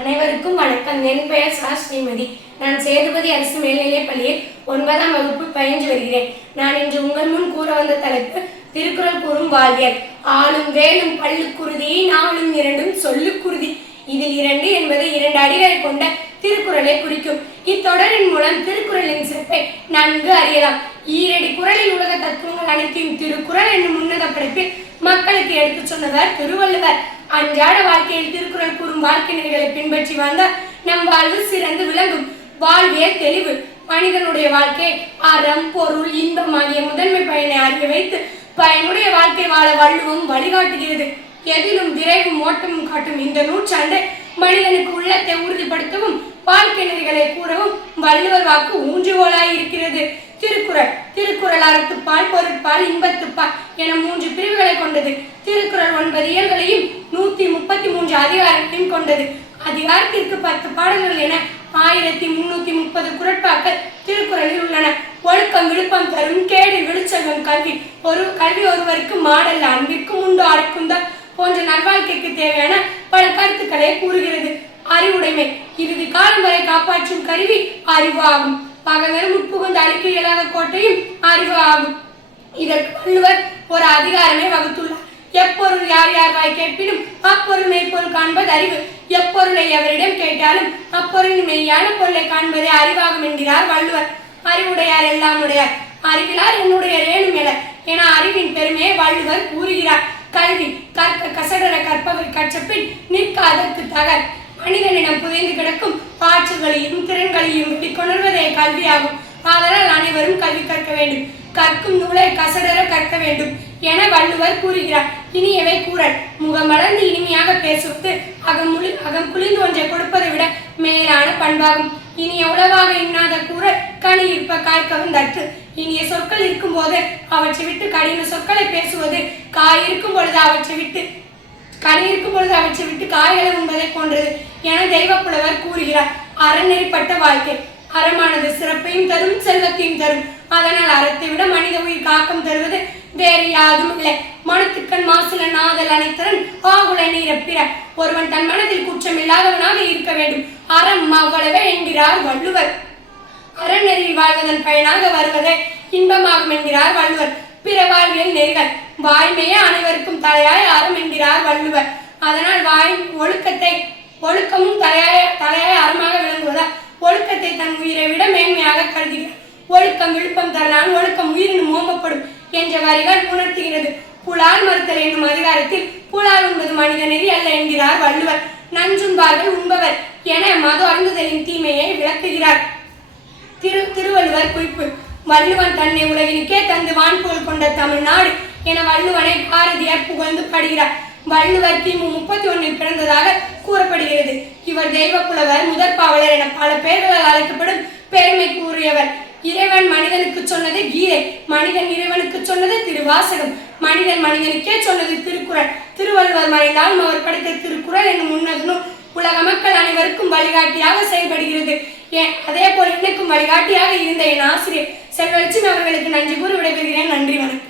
அனைவருக்கும் வணக்கம். என் பெயர் ஸ்ரீமதி. நான் சேதுபதி அரசு மேல்நிலைப் பள்ளியில் 9ஆம் வகுப்பு பயின்று வருகிறேன். நான் இன்று உங்கள் முன் கூற வந்த தலைப்பு திருக்குறள் கூறும் வாழ்வியல். ஆளும் வேலும் பல்லுக்குருதி, நாளும் இரண்டும் சொல்லுக்குருதி. இதில் 2 என்பது 2 அடிகளை கொண்ட திருக்குறளை குறிக்கும். இத்தொடரின் மூலம் திருக்குறளின் சிறப்பை நன்கு அறியலாம். ஈரடி குறளில் உலக தத்துவங்கள் அனைத்தையும் திருக்குறள் என்னும் உன்னத படைப்பில் மக்களுக்கு எடுத்துச் சொன்னவர் திருவள்ளுவர். அன்றாட வாழ்க்கையில் திருக்குறள் கூறும் வாழ்க்கை நெறிகளை பின்பற்றி வந்தால் நம் வாழ்வு சிறந்து விளங்கும். வாழ்வியல் தெளிவு மனிதனுடைய வாழ்க்கை அறம், பொருள், இன்பம் ஆகிய முதன்மை பயனை அறிய வைத்து பயனுடைய வாழ்க்கை வாழ வள்ளுவம் வழிகாட்டுகிறது. எதிலும் விரைவும் ஓட்டமும் காட்டும் இந்த நூற்றாண்டு மனிதனுக்கு உள்ளத்தை உறுதிப்படுத்தவும் வாழ்க்கை நெறிகளை கூறவும் வள்ளுவர் வாக்கு ஊன்றுகோலாய் இருக்கிறது. திருக்குறள் அறத்துப்பால், பொருட்பால், இன்பத்துப்பால் என 3 பிரிவுகளை கொண்டது. திருக்குறள் 9 இயல்களையும் 133 அதிகாரங்களையும் கொண்டது. அதிகாரத்திற்கு 10 பாடல்கள் என 1330 குறட்பாக்கள் திருக்குறளில் உள்ளன. ஒழுக்கம் விழுப்பம் தரும், கேடு விழுச்செல்வம் கல்வி. கல்வி ஒருவருக்கு மாடல், அன்பிற்கும் உண்டு அடக்குந்தால் போன்ற நல்வாழ்க்கைக்கு தேவையான பல கருத்துக்களை கூறுகிறது. அறிவுடைமை இறுதி காலம் வரை காப்பாற்றும் கருவி அறிவு ஆகும். பகைவர் முற்புகுந்த அழிக்க இயலாத கோட்டையும் அறிவு ஆகும். இதற்கு வள்ளுவர் ஒரு அதிகாரமே வகுத்துள்ளார். எப்பொருள் யார் யார் வாய் கேட்பினும் அப்பொருள் மெய்ப்பொருள் காண்பது அறிவு. எப்பொருளை எவரிடம் கேட்டாலும் அப்பொருள் மெய்யான பொருளை காண்பதே அறிவாகும் என்கிறார் வள்ளுவர். அறிவுடையார் எல்லாம் உடையார், அறிவிலார் என்னுடைய ரேணும் என அறிவின் பெருமையை வள்ளுவர் கூறுகிறார். கல்வி கற்க கசடர கற்பவை கற்றபின் நிற்க அதற்கு தகர். மனிதனிடம் புதைந்து கிடக்கும் ஆற்றல்களையும் திறன்களையும் வெளிக்கொணர்வதே கல்வியாகும். ஆதலால் அனைவரும் கல்வி கற்க வேண்டும். கற்கும் நூலை கசடர கற்க வேண்டும் என வள்ளுவர் கூறுகிறார். இனியவை கூறல் முகமலர்ந்து இனிமையாக பேசுவது அகம் குளிர்ந்து ஒன்றை கொடுப்பதை விட மேலான பண்பாகும். இனிய உளவாக இன்னாத கூறல் கனி இருப்ப காய்க்கவும் தட்டு. இனிய சொற்கள் இருக்கும் போது அவற்றை விட்டு கடின சொற்களை பேசுவது காய் இருக்கும் பொழுது அவற்றை விட்டு காய்களை உண்பதை போன்றது என தெய்வப்புலவர் கூறுகிறார். அறநெறிப்பட்ட வாழ்க்கை அறமானது சிறப்பையும் தரும், செல்வத்தையும் தரும். அதனால் அறத்தை விட மனித உயிர் காக்கம் தருவது வேறு யாதும் இல்லை. மனத்துக்கண் மாசுல நாதல் அனைத்தரன் ஆகுல நீரப்பிற. ஒருவன் தன் மனதில் குற்றம் இல்லாதவனாக இருக்க வேண்டும். அறம் அவ்வளவே என்கிறார் வள்ளுவர். அறநெறியில் வாழ்வதன் பயனாக வருவதே இன்பமாகும் என்கிறார் வள்ளுவர். பிற வாழ்வியல் நெறிகள் வாய்மையே அனைவருக்கும் தலையாய அறம் என்கிறார் வள்ளுவர். அதனால் ஒழுக்கமும் தலையாய அறமாக விளங்குவதால் ஒழுக்கத்தை தன் உயிரை விட மேன்மையாக கருதுகிறார். ஒழுக்கம் விழுப்பம் தரலான், ஒழுக்கம் உயிரினும் ஓம்பப்படும் என்ற வரிகள் உணர்த்துகிறது. புலால் மறுத்தல் என்னும் அதிகாரத்தில் புலால் உண்பது மனித நெறி அல்ல என்கிறார் வள்ளுவர். நஞ்சுண்பார்கள் உண்பவர் என மது அருந்துதலின் தீமையை விளக்குகிறார். திருவள்ளுவர் குறிப்பு வள்ளுவன் தன்னை உலகினுக்கே தந்து வான்புகழ் கொண்ட தமிழ்நாடு என வள்ளுவனை பாரதியார் புகழ்ந்து பாடுகிறார். வள்ளுவர் கிமு 31 பிறந்ததாக கூறப்படுகிறது. இவர் தெய்வப்புலவர், முதற்பாவலர் என பல பெயர்களால் அழைக்கப்படும் பெருமை கூறியவர். இறைவன் மனிதனுக்கு சொன்னது கீதை, மனிதன் இறைவனுக்கு சொன்னது திருவாசகம், மனிதன் மனிதனுக்கே சொன்னது திருக்குறள். திருவள்ளுவர் மறைந்தாலும் அவர் படைத்த திருக்குறள் என்னும் உன்னத நூல் உலக மக்கள் அனைவருக்கும் வழிகாட்டியாக செயல்படுகிறது. அதே போல் எனக்கும் வழிகாட்டியாக இருந்த என் ஆசிரியர் செல்வலட்சுமி அவர்களுக்கு நன்றி கூறி விடைபெறுகிறேன். நன்றி, வணக்கம்.